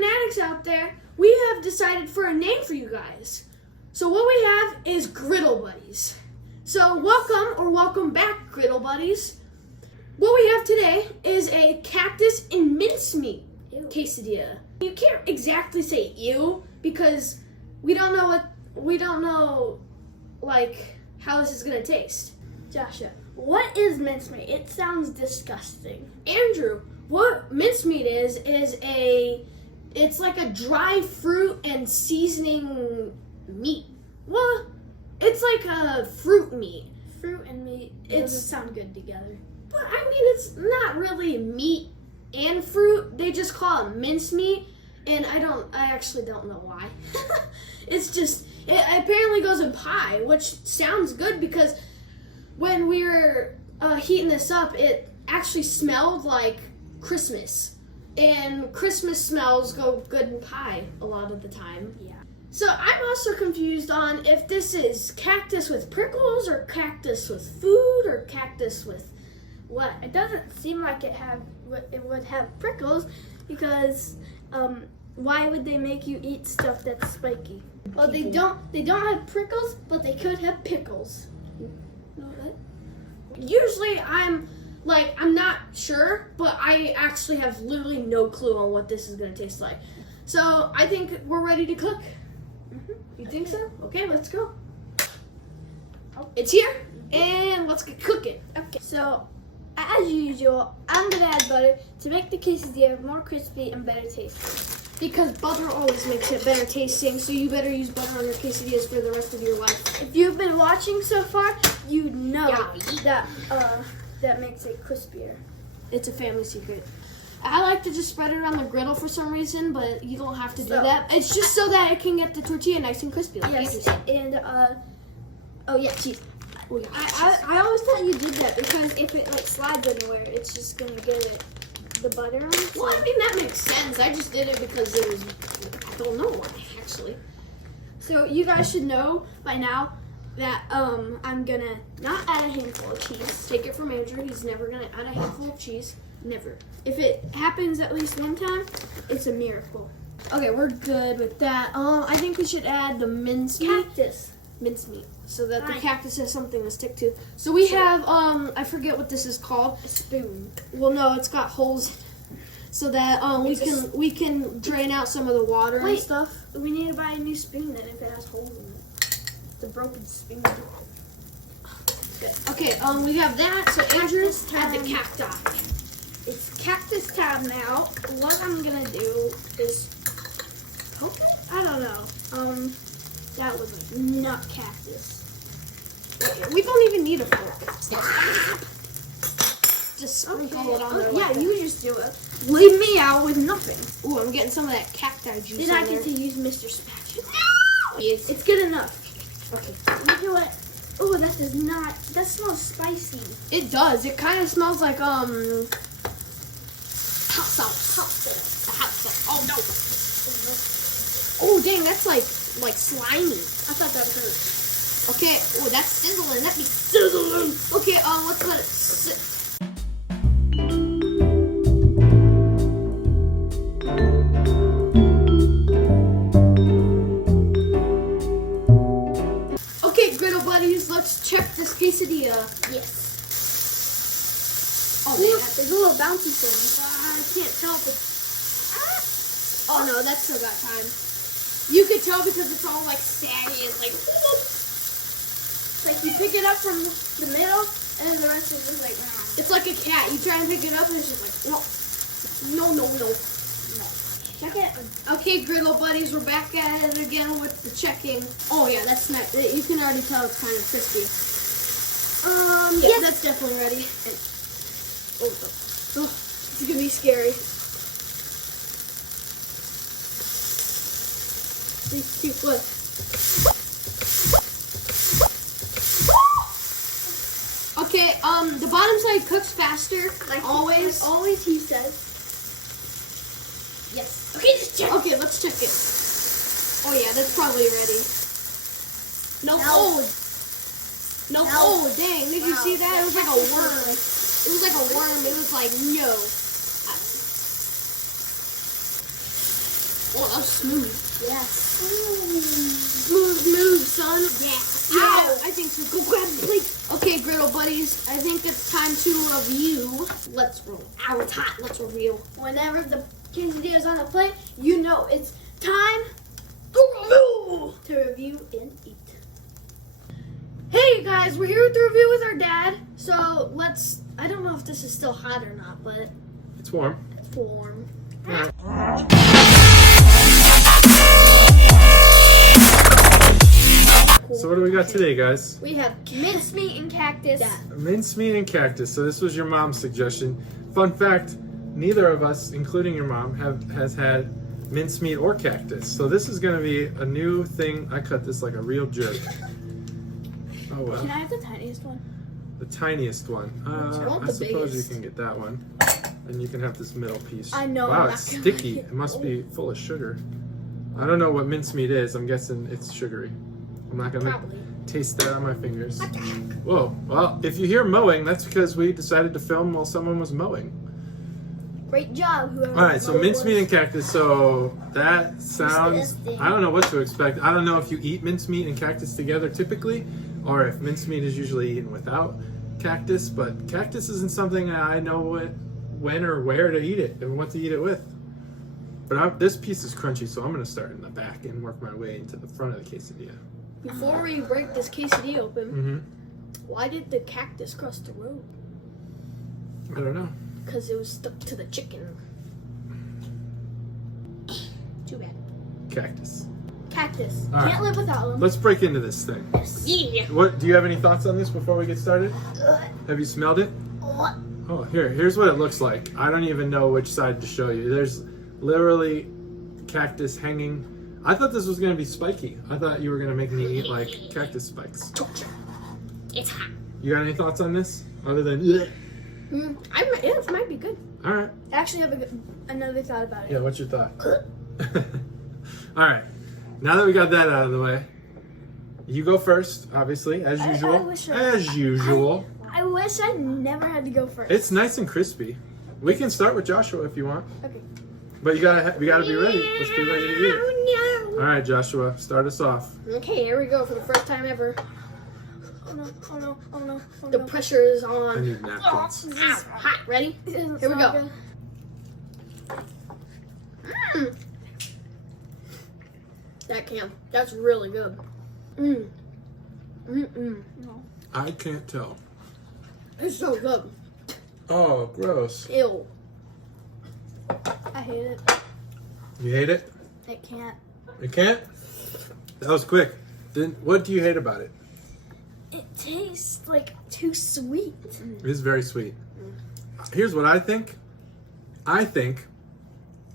fanatics out there, we have decided for a name for you guys. So what we have is Griddle Buddies. So welcome back, Griddle Buddies. What we have today is a Cactus and Mince Meat quesadilla. You can't exactly say ew because we don't know like how this is gonna taste. Joshua, what is mincemeat? It sounds disgusting. Andrew, what mincemeat is it's like a dry fruit and seasoning meat. Well, it's like a fruit meat. Fruit and meat doesn't sound good together. But I mean, it's not really meat and fruit. They just call it mincemeat, and I actually don't know why. It's just, it apparently goes in pie, which sounds good because when we were heating this up, it actually smelled like Christmas. And Christmas smells go good in pie a lot of the time. Yeah. So I'm also confused on if this is cactus with prickles or cactus with food or cactus with what. It doesn't seem like it would have prickles because why would they make you eat stuff that's spiky? Well, they don't have prickles, but they could have pickles. Know what? Usually I'm not sure, but I actually have literally no clue on what this is going to taste like. So I think we're ready to cook. You think so? Okay, let's go. It's here, and let's get cooking. Okay, so as usual, I'm gonna add butter to make the quesadilla more crispy and better tasting. Because butter always makes it better tasting, so you better use butter on your quesadillas for the rest of your life. If you've been watching so far, you know Yeah. that makes it crispier. It's a family secret. I like to just spread it on the griddle for some reason, but you don't have to do that. It's just so that it can get the tortilla nice and crispy. Like Yes, and cheese. Oh, yeah. I always thought you did that because if it like slides anywhere, it's just gonna get the butter on it. Well, I mean, that makes sense. I just did it because it was, I don't know why, actually. So you guys should know by now that I'm gonna not add a handful of cheese. Take it from Andrew. He's never going to add a handful of cheese. Never. If it happens at least one time, it's a miracle. Okay, we're good with that. I think we should add the mincemeat. Mincemeat, so that the cactus has something to stick to. So we have, I forget what this is called. A spoon. Well, no, it's got holes, so that we can drain out some of the water and stuff. We need to buy a new spoon then if it has holes in it. It's a broken spoon. Good. Okay, we have that. So Andrew's had the cacti. It's cactus time now. What I'm gonna do is poke it? I don't know. That was not cactus. Okay, we don't even need a fork. Just sprinkle it on there. Yeah, you just do it. Leave me out with nothing. Ooh, I'm getting some of that cacti juice. Then I get to use Mr. Spatula. No! It's good enough. Okay. You know what? Oh, that smells spicy. It does. It kind of smells like hot sauce. Hot sauce. Oh no. Oh dang, that's like slimy. I thought that hurt. Okay. Oh, that's sizzling. That be sizzling. Okay. Let's let it sit. Okay, Griddle Buddies, let's check this quesadilla. Yes. Oh, Ooh, man, there's a little bouncy thing. I can't tell if it's... Oh, no, that's still got time. You can tell because it's all, like, saggy and, like... It's like you pick it up from the middle, and then the rest is just like... It's like a cat. You try and pick it up, and it's just like, no. No. Check it. Okay, Griddle Buddies, we're back at it again with the checking. Oh, yeah, that's not... You can already tell it's kind of crispy. Yeah, yes. That's definitely ready. Oh, it's gonna be scary. 3, 2, 1. Okay, the bottom side cooks faster, like always. Like always, he says. Yes. Okay, just check. Okay, let's check it. Oh yeah, that's probably ready. No. No. Oh, dang. Did you see that? It was like a worm. It was like a worm. It was like, no. Oh, that's smooth. Yes. Smooth, son. Yeah. I think so. Go grab the plate. Okay, griddle buddies. I think it's time to review. Let's roll. Ow, it's hot. Let's review. Whenever the quesadilla is on the plate, you know it's time to review and eat. Hey guys, we're here with the review with our dad. So let's. I don't know if this is still hot or not, but It's warm. it's warm. All right. So what do we got today, guys? We have Mincemeat and cactus. Mincemeat and cactus. So this was your mom's suggestion. Fun fact: neither of us, including your mom, has had mincemeat or cactus. So this is going to be a new thing. I cut this like a real jerk. Oh well. Can I have the tiniest one? The tiniest one. want I the suppose biggest. you can get that one. And you can have this middle piece. I know, Wow, I'm it's not gonna sticky. like it. It must be full of sugar. I don't know what mincemeat is. I'm guessing it's sugary. I'm not gonna Probably. taste that on my fingers. Whoa. Well, if you hear mowing, that's because we decided to film while someone was mowing. Great job, whoever. All right, so mincemeat and cactus. So that sounds. Disgusting. I don't know what to expect. I don't know if you eat mincemeat and cactus together typically, or if mincemeat is usually eaten without cactus. But cactus isn't something I know when or where to eat it and what to eat it with. But this piece is crunchy, so I'm gonna start in the back and work my way into the front of the quesadilla. Before we break this quesadilla open, Mm-hmm. why did the cactus cross the road? I don't know. Because it was stuck to the chicken. Too bad. Cactus. Cactus. All right. Can't live without them. Let's break into this thing. Yeah. What? Do you have any thoughts on this before we get started? Have you smelled it? Oh, here's what it looks like. I don't even know which side to show you. There's literally cactus hanging. I thought this was gonna be spiky. I thought you were gonna make me eat like cactus spikes. It's hot. You got any thoughts on this? Other than, It might be good. all right. I actually have another thought about it. Yeah, what's your thought? All right. Now that we got that out of the way, you go first, obviously, as I usual. wish As usual. I wish I never had to go first. It's nice and crispy. We can start with Joshua if you want. Okay. But we gotta be ready. Let's be ready to eat. Oh, All right, Joshua, start us off. no. Okay, here we go for the first time ever. Oh no, oh no, oh no, oh The no. pressure is I on. need napkins. Ow, hot. Ready? This doesn't Here we smell go. good. That's really good. Mm. No. I can't tell. It's so good. Oh, gross. Ew. I hate it. You hate it? I can't. You can't? That was quick. What do you hate about it? It tastes like too sweet. It is very sweet. Here's what I think. I think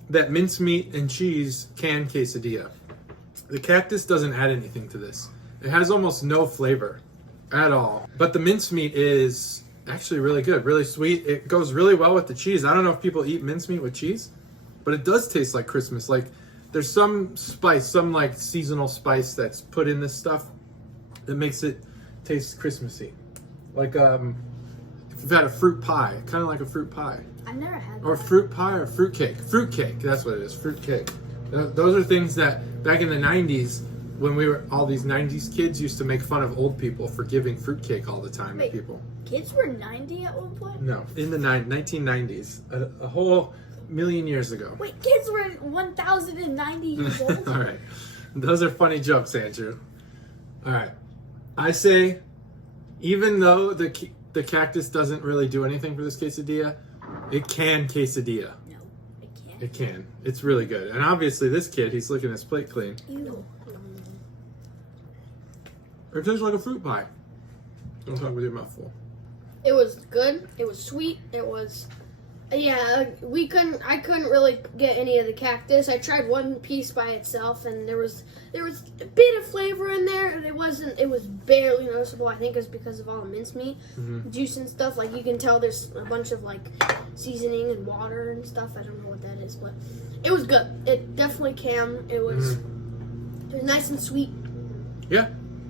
that mincemeat and cheese can quesadilla. The cactus doesn't add anything to this. It has almost no flavor at all. But the mincemeat is actually really good, really sweet. It goes really well with the cheese. I don't know if people eat mincemeat with cheese, but it does taste like Christmas. Like there's some spice, some like seasonal spice that's put in this stuff that makes it taste Christmassy. Like if you've had a fruit pie, kind of like a fruit pie. I've never had Or that. fruit pie or fruit cake. Fruit cake, that's what it is, fruit cake. Those are things that back in the 90s, when we were, all these 90s kids used to make fun of old people for giving fruit cake all the time Wait. to people. Kids were 90 at one point? No, in the 1990s, a whole million years ago. Wait, kids were 1,090 years old? All right. Those are funny jokes, Andrew. All right. I say, even though the cactus doesn't really do anything for this quesadilla, it can quesadilla. No, I can't. It can. It's really good. And obviously this kid, he's licking his plate clean. Ew. It tastes like a fruit pie. Don't talk with your mouth full. It was good. It was sweet. It was. Yeah, I couldn't really get any of the cactus. I tried one piece by itself, and there was a bit of flavor in there. It was barely noticeable. I think it's because of all the mincemeat juice and stuff. Like you can tell, there's a bunch of like seasoning and water and stuff. I don't know what that is, but it was good. It definitely can. It was nice and sweet. Yeah,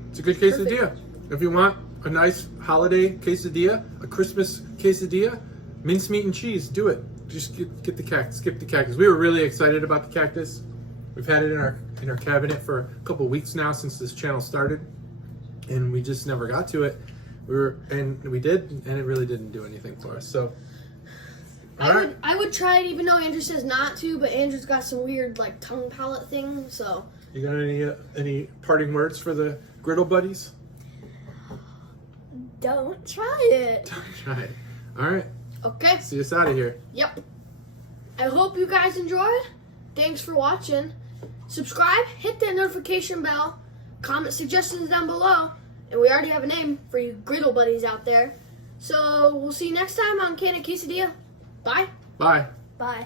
it's a good quesadilla. If you want a nice holiday quesadilla, a Christmas quesadilla, mincemeat and cheese, do it. Just get the cactus, skip the cactus. We were really excited about the cactus. We've had it in our cabinet for a couple weeks now since this channel started, and we just never got to it. We did, and it really didn't do anything for us. So, I would try it even though Andrew says not to, but Andrew's got some weird like tongue palate thing. So, you got any parting words for the griddle buddies? Don't try it. Don't try it. All right. Okay. See us out of here. Yep. I hope you guys enjoyed. Thanks for watching. Subscribe, hit that notification bell, comment suggestions down below, and we already have a name for you griddle buddies out there. So we'll see you next time on Can of Quesadilla. Bye. Bye. Bye.